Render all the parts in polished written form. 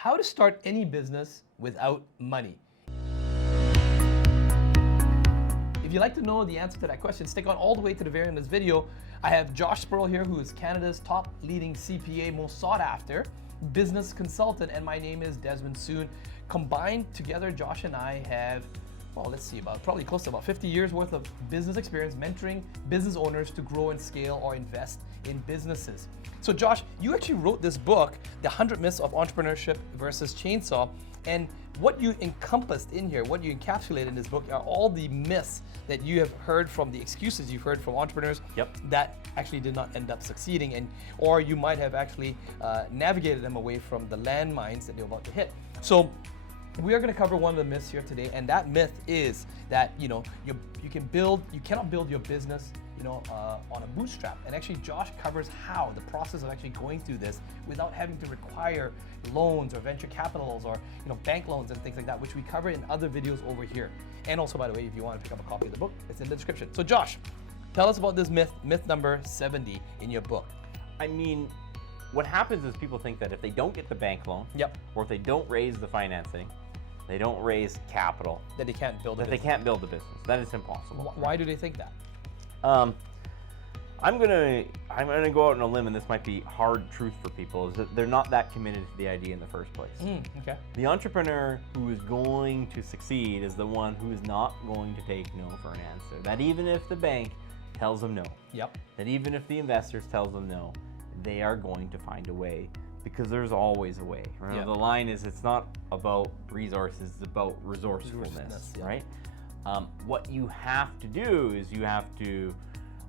How to start any business without money. If you'd like to know the answer to that question, stick on all the way to the very end of this video. I have Josh Spurrell here, who is Canada's top leading CPA, most sought after business consultant, and my name is Desmond Soon. Combined together, Josh and I have, well, let's see, probably close to about 50 years worth of business experience mentoring business owners to grow and scale or invest in businesses. So Josh, you actually wrote this book, The 100 Myths of Entrepreneurship versus Chainsaw, and what you encompassed in here, what you encapsulated in this book are all the myths that you have heard from, the excuses you've heard from entrepreneurs that actually did not end up succeeding, and or you might have actually navigated them away from the landmines that they're about to hit. So we are going to cover one of the myths here today, and that myth is that you cannot build your business on a bootstrap. And actually Josh covers how the process of actually going through this without having to require loans or venture capitals or bank loans and things like that, which we cover in other videos over here. And also, by the way, if you want to pick up a copy of the book, it's in the description. So Josh, tell us about this myth number 70 in your book. I mean, what happens is people think that if they don't get the bank loan, or if they don't raise the financing, they don't raise capital, that they can't build a business. They can't build a business. That is impossible. Why do they think that? I'm gonna go out on a limb, and this might be hard truth for people, is that they're not that committed to the idea in the first place. Okay. The entrepreneur who is going to succeed is the one who is not going to take no for an answer. That even if the bank tells them no, that even if the investors tells them no, they are going to find a way, because there's always a way. Right? The line is, it's not about resources, it's about resourcefulness, right? What you have to do is you have to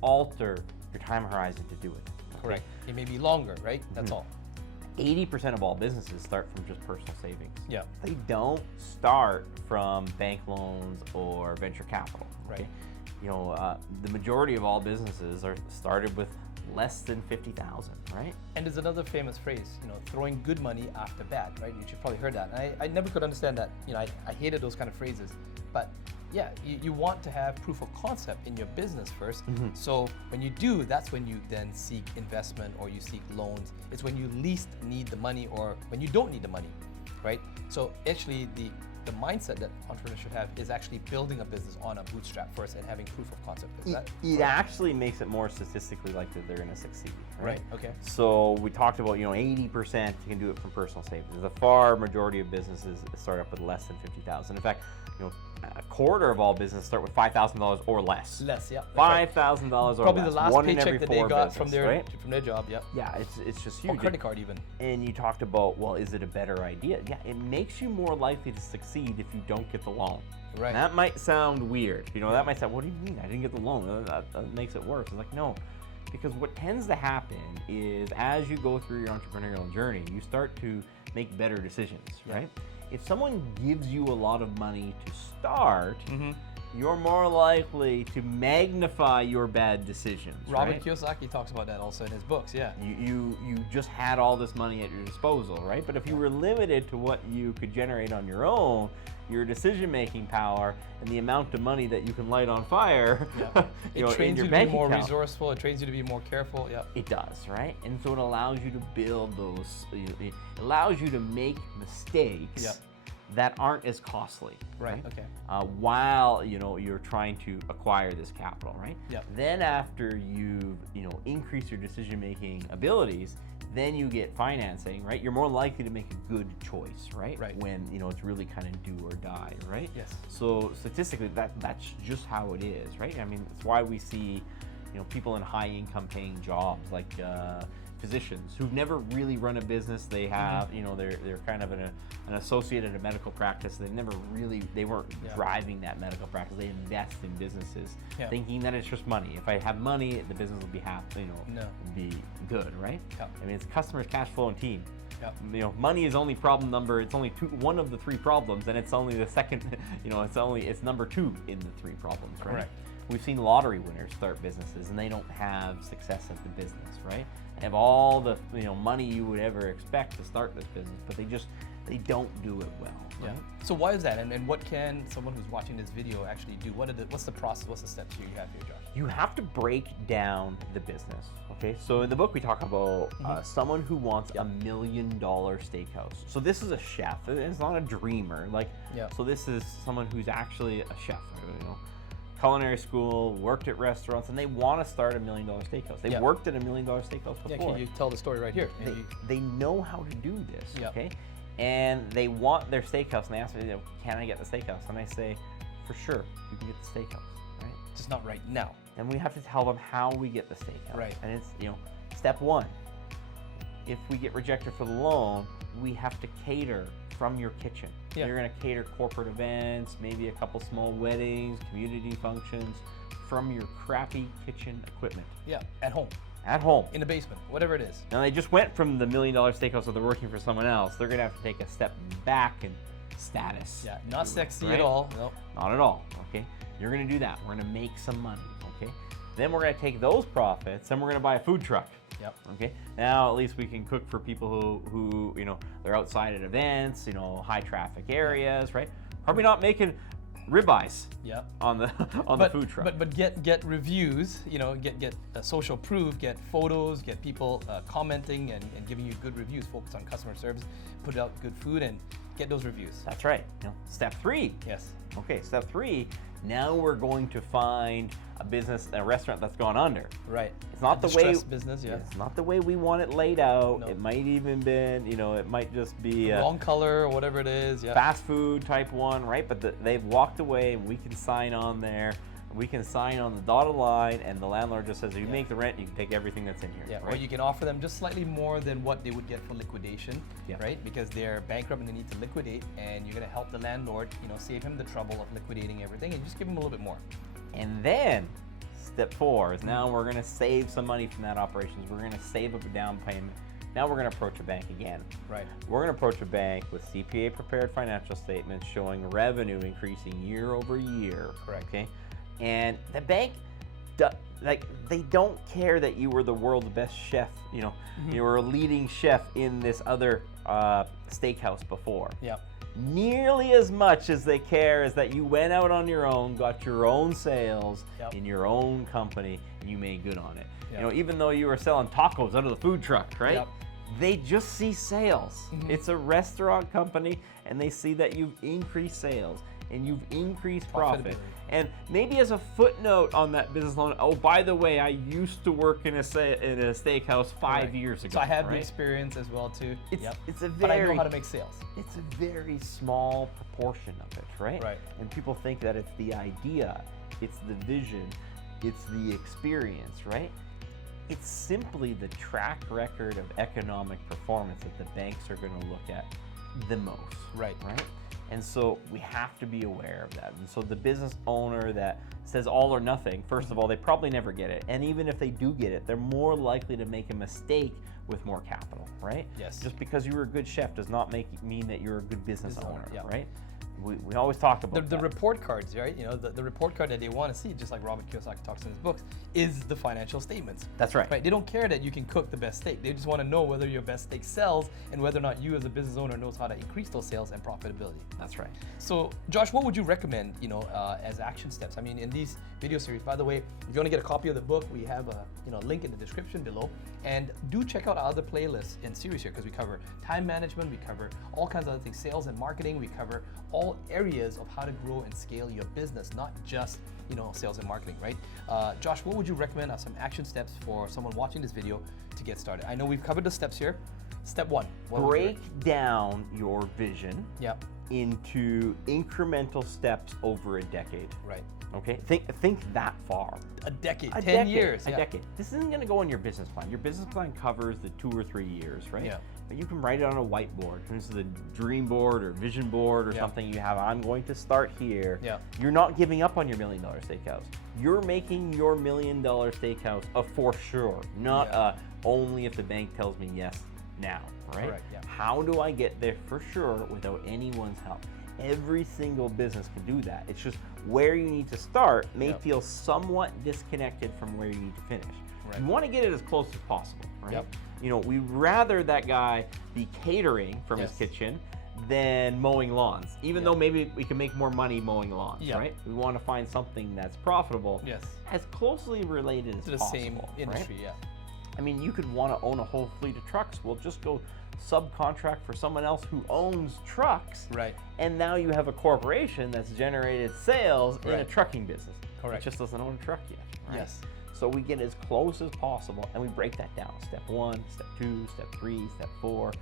alter your time horizon to do it. Correct. It may be longer, right? That's all. 80% of all businesses start from just personal savings. Yeah. They don't start from bank loans or venture capital. Right. The majority of all businesses are started with less than 50,000, right? And there's another famous phrase, throwing good money after bad, right? You've probably heard that. And I never could understand that. I hated those kind of phrases. But yeah, you want to have proof of concept in your business first. So when you do, that's when you then seek investment or you seek loans. It's when you least need the money or when you don't need the money, right? So actually the mindset that entrepreneurs should have is actually building a business on a bootstrap first and having proof of concept. It actually makes it more statistically likely they're going to succeed. Right? Okay. So we talked about 80% you can do it from personal savings. The far majority of businesses start up with less than 50,000. In fact, a quarter of all businesses start with $5,000 or less. Less, yeah. $5,000 or less. Probably the last One paycheck that they got from their job, Yeah, it's just huge. Or credit card even. And you talked about, well, is it a better idea? Yeah, it makes you more likely to succeed if you don't get the loan. Right. And that might sound weird. That might sound, what do you mean? I didn't get the loan. That makes it worse. It's like, no. Because what tends to happen is as you go through your entrepreneurial journey, you start to make better decisions, right? If someone gives you a lot of money to start, you're more likely to magnify your bad decisions. Robert Kiyosaki talks about that also in his books, You just had all this money at your disposal, right? But if you were limited to what you could generate on your own, your decision-making power and the amount of money that you can light on fire, it trains you to be more resourceful, it trains you to be more careful. It does, right? And so it allows you to build those, it allows you to make mistakes that aren't as costly, right? Okay. While you're trying to acquire this capital, right? Then after you've increased your decision-making abilities, then you get financing, right? You're more likely to make a good choice, right? When it's really kind of do or die, right? Yes. So statistically, that's just how it is, right? I mean, it's why we see people in high-income paying jobs like physicians who've never really run a business. They have, they're kind of an associate at a medical practice. They weren't driving that medical practice. They invest in businesses thinking that it's just money. If I have money, the business will be happy, be good, right? I mean, it's customers, cash flow, and team. Money is only problem number. It's only one of the three problems, and it's only the second. It's number two in the three problems, right? Correct. We've seen lottery winners start businesses, and they don't have success at the business, right? They have all the money you would ever expect to start this business, but they just they don't do it well. Yeah. Right? So why is that? And what can someone who's watching this video actually do? What's the process? What's the steps you have here, Josh? You have to break down the business. Okay, so in the book we talk about someone who wants $1 million steakhouse. So this is a chef. It's not a dreamer. So this is someone who's actually a chef. You know, culinary school, worked at restaurants, and they want to start $1 million steakhouse. They've worked at $1 million steakhouse before. Yeah, can you tell the story right here? They know how to do this. Okay, and they want their steakhouse, and they ask me, can I get the steakhouse? And I say, for sure, you can get the steakhouse. Right? Just not right now. And we have to tell them how we get the steakhouse. Right. And it's, step one. If we get rejected for the loan, we have to cater from your kitchen. Yeah. You're going to cater corporate events, maybe a couple small weddings, community functions from your crappy kitchen equipment. Yeah, at home. At home. In the basement, whatever it is. Now they just went from the $1 million steakhouse, so they're working for someone else. They're going to have to take a step back in status. Yeah, not sexy right? at all. Nope. Not at all. Okay. You're going to do that. We're going to make some money. Okay. Then we're going to take those profits and we're going to buy a food truck. Yep. Okay. Now at least we can cook for people who they're outside at events, high traffic areas, right? Probably not making ribeyes. Yep. On the food truck. But get reviews. Get social proof. Get photos. Get people commenting and giving you good reviews. Focus on customer service. Put out good food and get those reviews. That's right. Step 3. Yes. Okay. Step 3. Now we're going to find a restaurant that's gone under. Right. It's not the way business. Yeah. It's not the way we want it laid out. No. It might even been, it might just be wrong color or whatever it is. Yeah. Fast food type one, right? But they've walked away, and we can sign on there. We can sign on the dotted line, and the landlord just says, if you make the rent, you can take everything that's in here. Yeah, right? or you can offer them just slightly more than what they would get for liquidation, right? Because they're bankrupt and they need to liquidate, and you're going to help the landlord, save him the trouble of liquidating everything, and just give him a little bit more. And then step 4 is now we're going to save some money from that operations. We're going to save up a down payment. Now we're going to approach a bank again. Right. We're going to approach a bank with CPA prepared financial statements showing revenue increasing year over year. Correct. Okay. And the bank, they don't care that you were the world's best chef. You were a leading chef in this other steakhouse before. Yeah. Nearly as much as they care is that you went out on your own, got your own sales in your own company, and you made good on it. Yep. Even though you were selling tacos out of the food truck, right? Yep. They just see sales. It's a restaurant company, and they see that you've increased sales and you've increased profit. And maybe as a footnote on that business loan, oh, by the way, I used to work in a steakhouse 5 years ago. So I have the experience as well too. But I know how to make sales. It's a very small proportion of it, right? Right. And people think that it's the idea, it's the vision, it's the experience, right? It's simply the track record of economic performance that the banks are going to look at the most. Right. Right? And so we have to be aware of that. And so the business owner that says all or nothing, first of all, they probably never get it. And even if they do get it, they're more likely to make a mistake with more capital, right? Yes. Just because you were a good chef does not mean that you're a good business owner, yeah. right? We always talk about the report cards, right? The report card that they want to see, just like Robert Kiyosaki talks in his books, is the financial statements. That's right. Right. They don't care that you can cook the best steak. They just want to know whether your best steak sells and whether or not you as a business owner knows how to increase those sales and profitability. That's right. So, Josh, what would you recommend, as action steps? I mean, in these video series, by the way, if you want to get a copy of the book, we have a link in the description below. And do check out our other playlists and series here, because we cover time management, we cover all kinds of other things, sales and marketing, we cover all areas of how to grow and scale your business, not just sales and marketing, right? Josh, what would you recommend are some action steps for someone watching this video to get started? I know we've covered the steps here. Step 1. Break down your vision Yep. into incremental steps over a decade. Right. Okay, think that far. A decade, A 10 decade, years. A decade. This isn't going to go on your business plan. Your business plan covers the 2 or 3 years, right? Yeah. But you can write it on a whiteboard. This is a dream board or vision board or something you have. I'm going to start here. Yeah. You're not giving up on your $1 million steakhouse. You're making your $1 million steakhouse a for sure, not only if the bank tells me yes now, right? Correct, yeah. How do I get there for sure without anyone's help? Every single business can do that. It's just where you need to start may feel somewhat disconnected from where you need to finish. Right. You want to get it as close as possible, right? Yep. We'd rather that guy be catering from his kitchen than mowing lawns, even Yeah. though maybe we can make more money mowing lawns, Yeah. right? We want to find something that's profitable, Yes. as closely related as To the possible, same industry, right? yeah. I mean, you could want to own a whole fleet of trucks. Well, just go subcontract for someone else who owns trucks, Right. and now you have a corporation that's generated sales in a Right. trucking business. Correct. It just doesn't own a truck yet, right? Yes. So we get as close as possible, and we break that down. Step 1, step 2, step 3, step 4.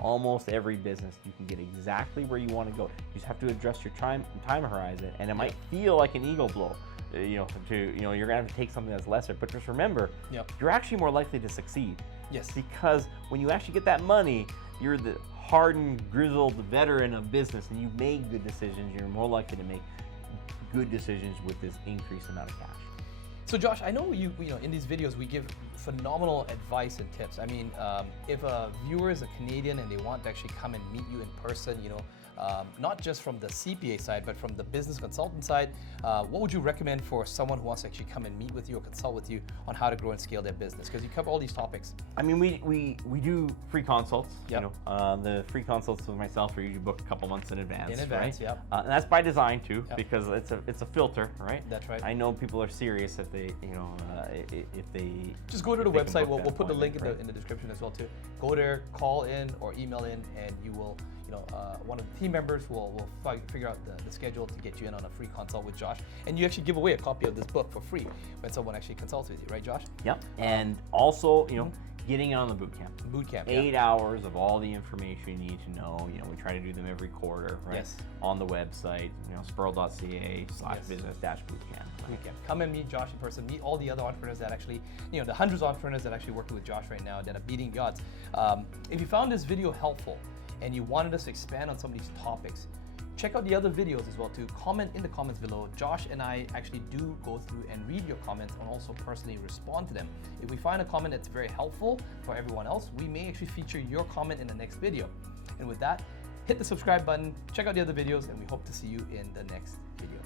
Almost every business, you can get exactly where you want to go. You just have to adjust your time horizon, and it might feel like an ego blow. You're gonna have to take something that's lesser. But just remember, Yep. you're actually more likely to succeed. Yes. Because when you actually get that money, you're the hardened, grizzled veteran of business, and you've made good decisions. You're more likely to make good decisions with this increased amount of cash. So Josh, I know you know in these videos we give phenomenal advice and tips. I mean, if a viewer is a Canadian and they want to actually come and meet you in person, not just from the CPA side, but from the business consultant side, what would you recommend for someone who wants to actually come and meet with you or consult with you on how to grow and scale their business? Because you cover all these topics. I mean, we do free consults. Yep. The free consults with myself are usually booked a couple months in advance. In advance, right? yep. And that's by design too, Yep. because it's a filter, right? That's right. I know people are serious if they, if they Just go to the if they can website. book We'll that put the link appointment, in the description as well too. Go there, call in or email in, and you will, one of the team members will figure out the schedule to get you in on a free consult with Josh. And you actually give away a copy of this book for free when someone actually consults with you, right, Josh? Yep. And also, getting on the bootcamp. Bootcamp. 8 hours of all the information you need to know. We try to do them every quarter, right? Yes. On the website, spurrell.ca/business-bootcamp. Bootcamp. Come and meet Josh in person. Meet all the other entrepreneurs that actually, the hundreds of entrepreneurs that are actually working with Josh right now that are beating the odds. If you found this video helpful and you wanted us to expand on some of these topics, check out the other videos as well too. Comment in the comments below. Josh and I actually do go through and read your comments and also personally respond to them. If we find a comment that's very helpful for everyone else, we may actually feature your comment in the next video. And with that, hit the subscribe button, check out the other videos, and we hope to see you in the next video.